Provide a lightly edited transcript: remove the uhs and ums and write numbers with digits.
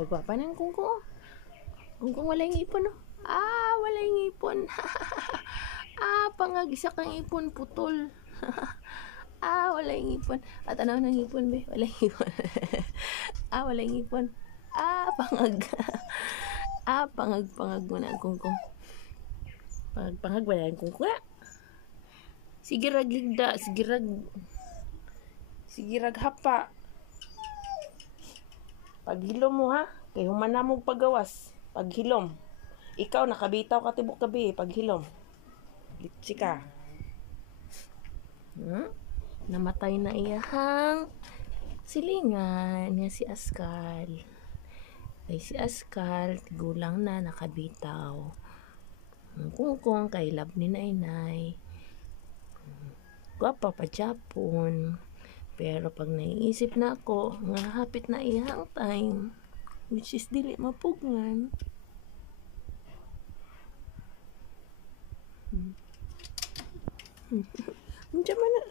Pagwapa ng kungkong. Kungkong wala yung ipon, no? Wala yung ipon. Pangag isa kang ipon, putol. Wala yung ipon. At ano ng ipon, be? Wala yung ipon. Wala yung ipon. Pangag. Pangag mo na ang kungkong. Pangag wala yung kungkong. Sige rag ligda, sige rag hapa. Paghilom mo ha, kay humana mo pagawas. Paghilom. Ikaw nakabitaw ka tibok gabi, paghilom. Litsi ka. Namatay na iyahang silingan niya si Askal. Ay si Askal, gulang na nakabitaw. Ang kungkong kay love ni Nainay. Gwapa pa Japon. Pero pag naiisip na ako, nga hapit na iyang time, which is dili mapugnan. Diyan man na.